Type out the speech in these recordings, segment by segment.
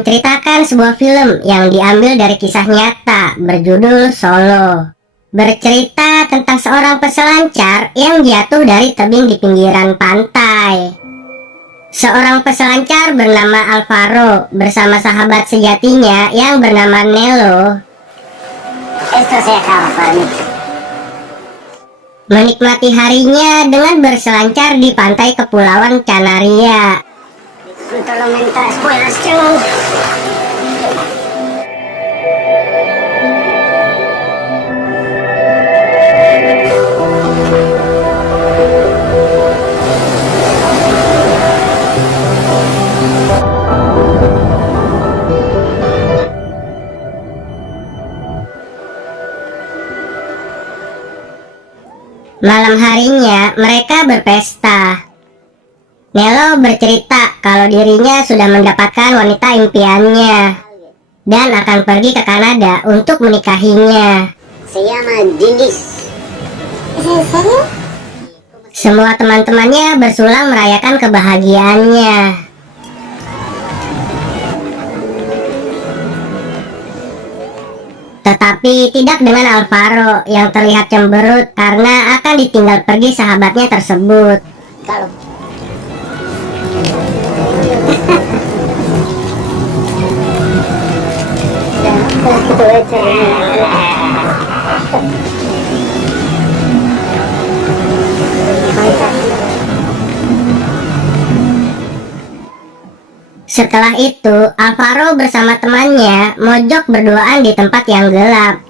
menceritakan sebuah film yang diambil dari kisah nyata berjudul Solo. Bercerita tentang seorang peselancar yang jatuh dari tebing di pinggiran pantai. Seorang peselancar bernama Alvaro bersama sahabat sejatinya yang bernama Nelo. Esto se acaba para mí. Menikmati harinya dengan berselancar di pantai Kepulauan Canaria. Disfruto lo mientras puedas, yo. Malam harinya mereka berpesta. Nelo bercerita kalau dirinya sudah mendapatkan wanita impiannya dan akan pergi ke Kanada untuk menikahinya. Se llama Dindis. ¿Es en serio? Semua teman-temannya bersulang merayakan kebahagiaannya. Tetapi tidak dengan Alvaro yang terlihat cemberut karena akan ditinggal pergi sahabatnya tersebut. Claro. Setelah itu, Alvaro bersama temannya mojok berduaan di tempat yang gelap.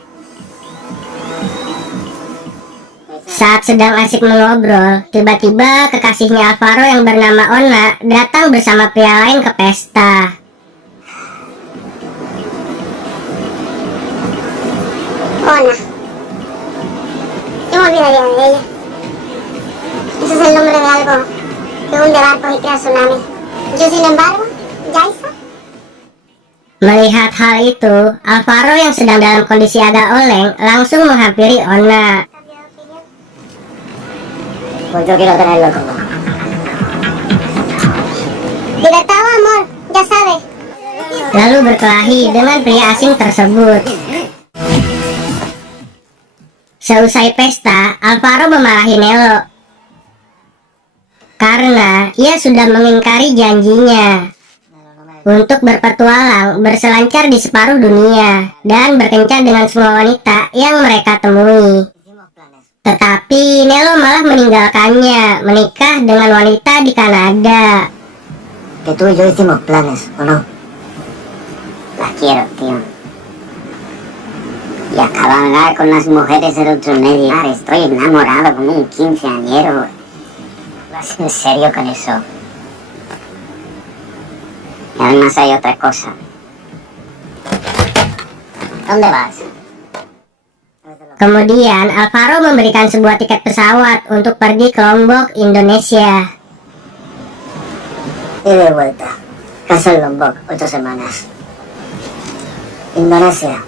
Saat sedang asik mengobrol, tiba-tiba kekasihnya Alvaro yang bernama Ona datang bersama pria lain ke pesta. Ona. Yo me olvidaría de ella. Ese es el nombre de algo que hunde barcos y crea tsunami. Yo, sin embargo, Yaisa. Melihat hal itu, Alvaro yang sedang dalam kondisi agak oleng langsung menghampiri Ona. Pues yo quiero tenerlo todo. Libertad o amor, ya sabes. Lalu berkelahi dengan pria asing tersebut. Seusai pesta, Alvaro memarahi Nelo karena ia sudah mengingkari janjinya untuk berpetualang berselancar di separuh dunia dan berkencan dengan semua wanita yang mereka temui. Tetapi Nelo malah meninggalkannya, menikah dengan wanita di Kanada. Que tú y yo hicimos planes, ¿o no? Las quiero, tío. Y acabar con las mujeres del otro medio. Estoy enamorado como un quinceañero. ¿Vas en serio con eso? Y además hay otra cosa. ¿Dónde vas? Kemudian Alvaro memberikan sebuah tiket pesawat untuk pergi ke Lombok, Indonesia. Y de vuelta. Casa en Lombok, 8 semanas. Indonesia.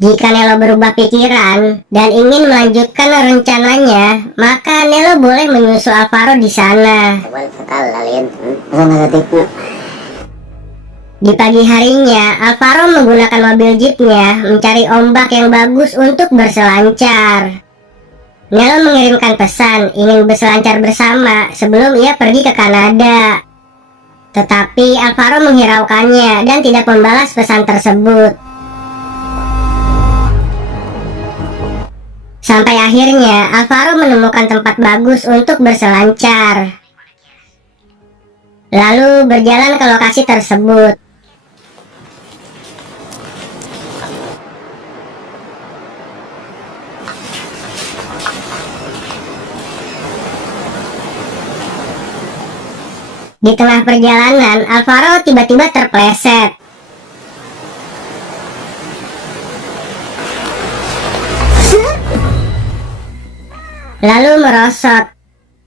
Jika Nelo berubah pikiran dan ingin melanjutkan rencananya, maka Nelo boleh menyusul Alvaro di sana. Igual fatal el aliento, ¿eh? Eso negativo. Di pagi harinya, Alvaro menggunakan mobil jeepnya mencari ombak yang bagus untuk berselancar. Nelo mengirimkan pesan ingin berselancar bersama sebelum ia pergi ke Kanada. Tetapi Alvaro menghiraukannya dan tidak membalas pesan tersebut. Sampai akhirnya Alvaro menemukan tempat bagus untuk berselancar. Lalu berjalan ke lokasi tersebut. Di tengah perjalanan, Alvaro tiba-tiba terpleset. Lalu merosot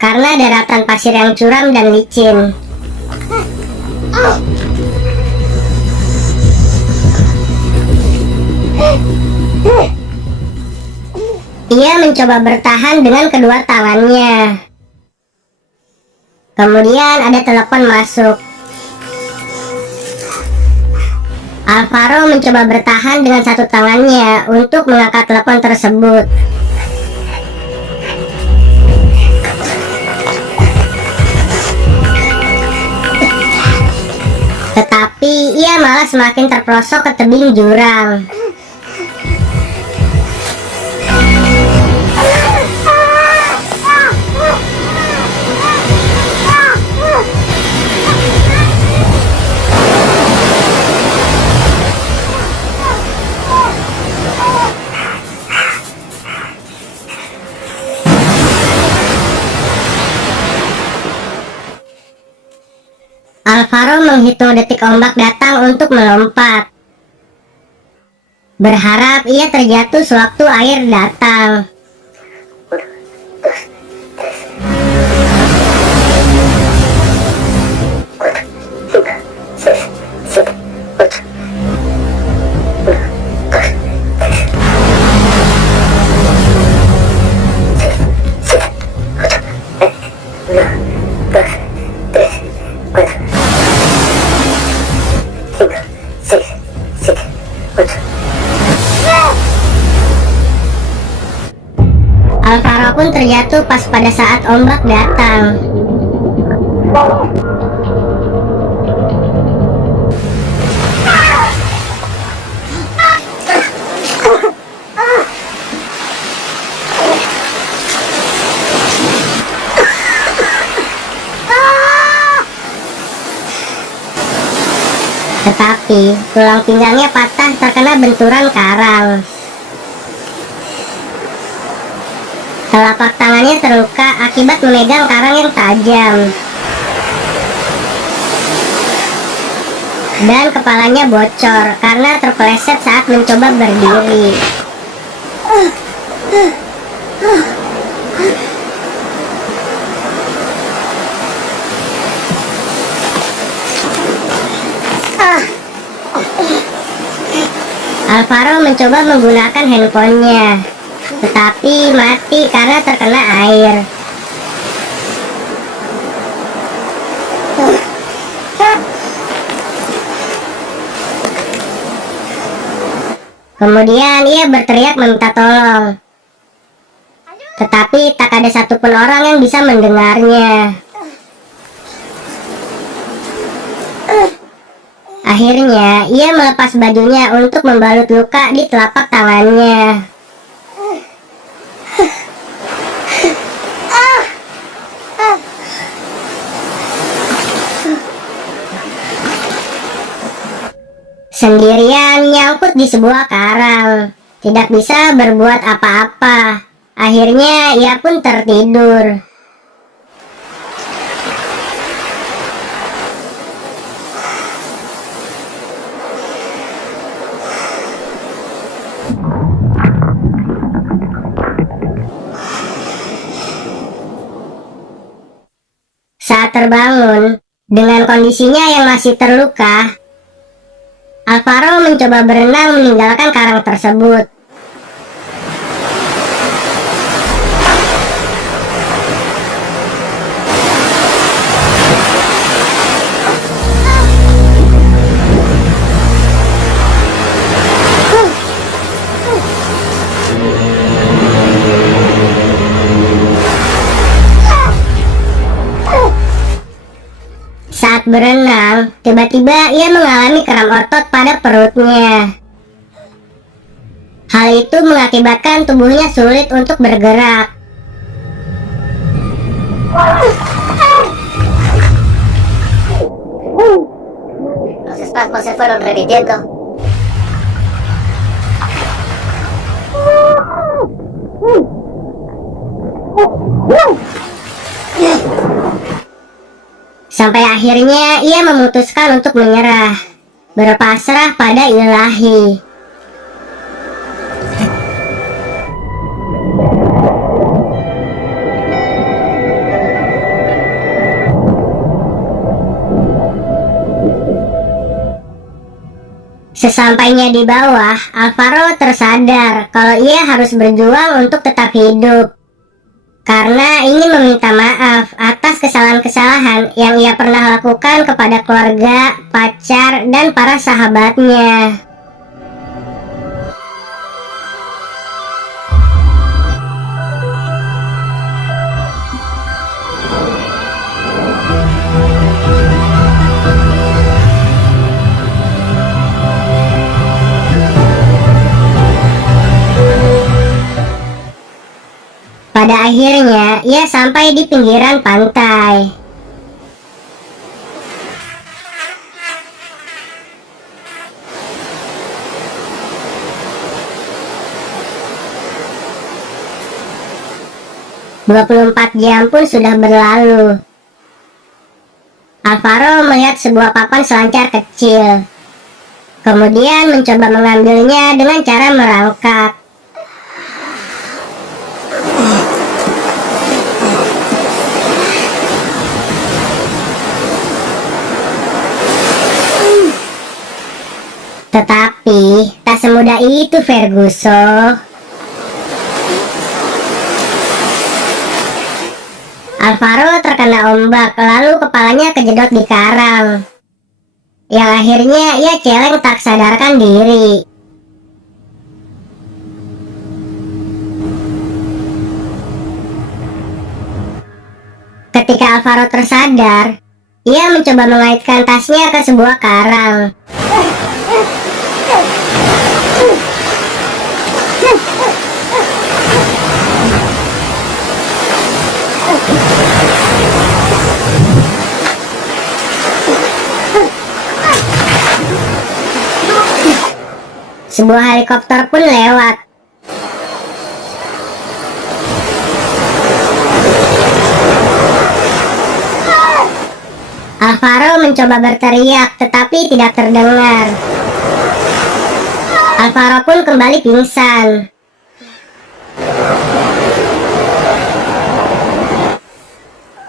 karena daratan pasir yang curam dan licin. Ia mencoba bertahan dengan kedua tangannya. Kemudian ada telepon masuk. Alvaro mencoba bertahan dengan satu tangannya untuk mengangkat telepon tersebut. Tetapi ia malah semakin terperosok ke tebing jurang. Alvaro menghitung detik ombak datang untuk melompat. Berharap ia terjatuh sewaktu air datang. Alvaro pun terjatuh pas pada saat ombak datang. Tetapi tulang pinggangnya patah terkena benturan karang. Telapak tangannya terluka akibat memegang karang yang tajam. Dan kepalanya bocor karena terpeleset saat mencoba berdiri. Alvaro mencoba menggunakan handphonenya, tetapi mati karena terkena air. Kemudian ia berteriak meminta tolong, tetapi tak ada satupun orang yang bisa mendengarnya. Akhirnya ia melepas bajunya untuk membalut luka di telapak tangannya. Sendirian nyangkut di sebuah karang, tidak bisa berbuat apa-apa. Akhirnya ia pun tertidur. Saat terbangun, dengan kondisinya yang masih terluka, Alvaro mencoba berenang meninggalkan karang tersebut. Saat berenang, tiba-tiba ia mengalami kram otot pada perutnya. Hal itu mengakibatkan tubuhnya sulit untuk bergerak. Los espasmos se fueron repitiendo. Sampai akhirnya ia memutuskan untuk menyerah, berpasrah pada Ilahi. Sesampainya di bawah, Alvaro tersadar kalau ia harus berjuang untuk tetap hidup. karena ingin meminta maaf atas kesalahan-kesalahan yang ia pernah lakukan kepada keluarga, pacar, dan para sahabatnya. Pada akhirnya, ia sampai di pinggiran pantai. "24 jam pun sudah berlalu. Alvaro melihat sebuah papan selancar kecil. Kemudian mencoba mengambilnya dengan cara merangkak. Tetapi, tak semudah itu, Ferguson. Alvaro terkena ombak, lalu kepalanya kejedot di karang. Yang akhirnya ia celeng tak sadarkan diri. Ketika Alvaro tersadar, ia mencoba mengaitkan tasnya ke sebuah karang. Sebuah helikopter pun lewat. Alvaro mencoba berteriak, tetapi tidak terdengar. Alvaro pun kembali pingsan.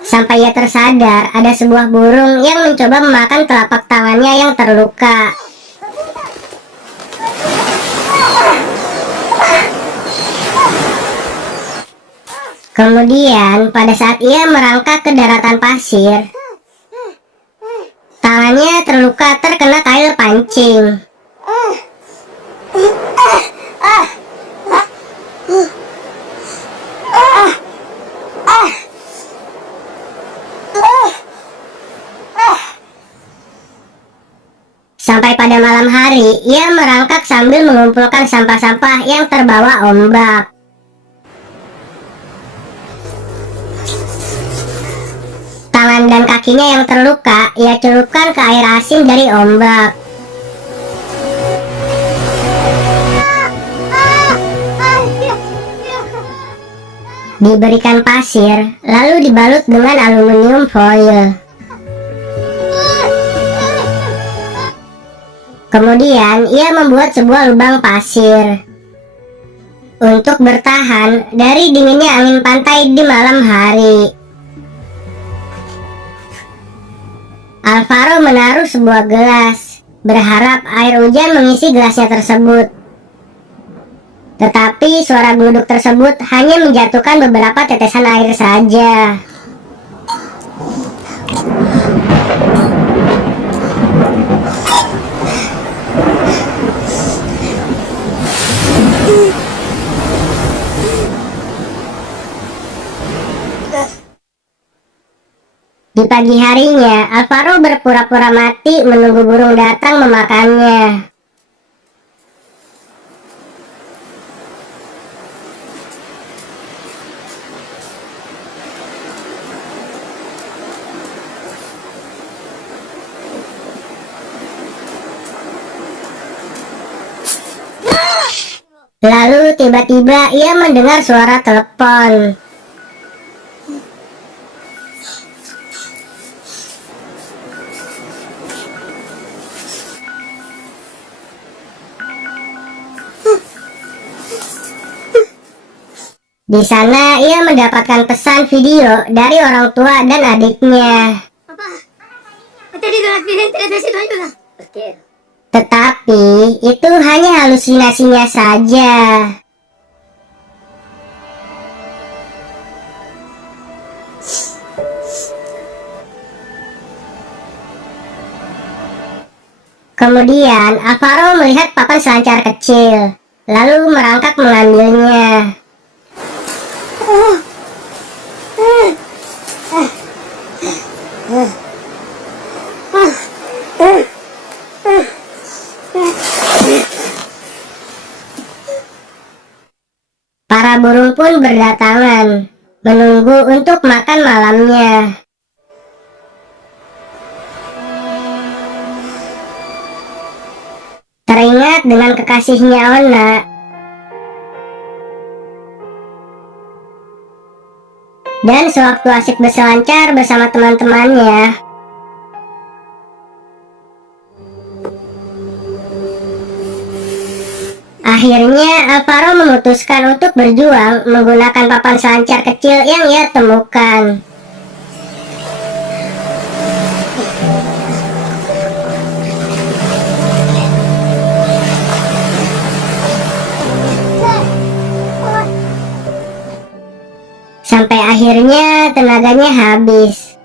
Sampai ia tersadar, ada sebuah burung yang mencoba memakan telapak tangannya yang terluka. Kemudian, pada saat ia merangkak ke daratan pasir, tangannya terluka terkena kail pancing. Sampai pada malam hari, ia merangkak sambil mengumpulkan sampah-sampah yang terbawa ombak. Tangan dan kakinya yang terluka, ia celupkan ke air asin dari ombak. Diberikan pasir, lalu dibalut dengan aluminium foil. Kemudian, ia membuat sebuah lubang pasir untuk bertahan dari dinginnya angin pantai di malam hari. Alvaro menaruh sebuah gelas, berharap air hujan mengisi gelasnya tersebut. Tetapi suara gluduk tersebut hanya menjatuhkan beberapa tetesan air saja. Di pagi harinya, Alvaro berpura-pura mati menunggu burung datang memakannya. Lalu tiba-tiba ia mendengar suara telepon. Di sana ia mendapatkan pesan video dari orang tua dan adiknya. Papá, he tenido un accidente, necesito ayuda. ¿Por qué? Tetapi itu hanya halusinasinya saja. Kemudian Alvaro melihat papan selancar kecil, lalu merangkak mengambilnya. Para burung pun berdatangan, menunggu untuk makan malamnya. Teringat dengan kekasihnya Ona, dan sewaktu asik berselancar bersama teman-temannya, akhirnya Alvaro memutuskan untuk berjuang menggunakan papan selancar kecil yang ia temukan. Sampai akhirnya tenaganya habis.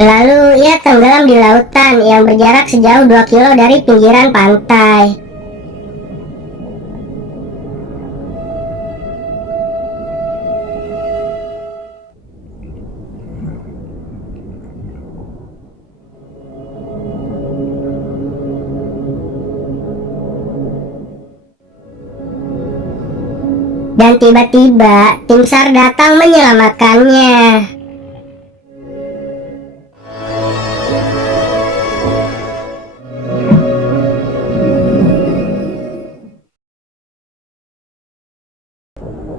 Lalu ia tenggelam di lautan yang berjarak sejauh 2 kilo dari pinggiran pantai. Dan tiba-tiba tim SAR datang menyelamatkannya.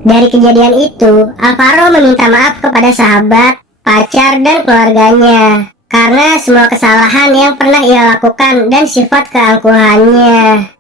Dari kejadian itu, Alvaro meminta maaf kepada sahabat, pacar, dan keluarganya karena semua kesalahan yang pernah ia lakukan dan sifat keangkuhannya.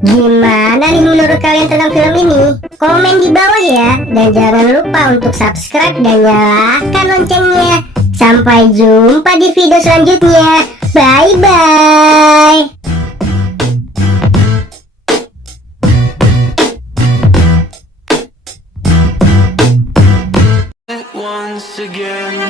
Gimana nih menurut kalian tentang film ini? Komen di bawah ya. Dan jangan lupa untuk subscribe dan nyalakan loncengnya. Sampai jumpa di video selanjutnya. Bye-bye. Once again.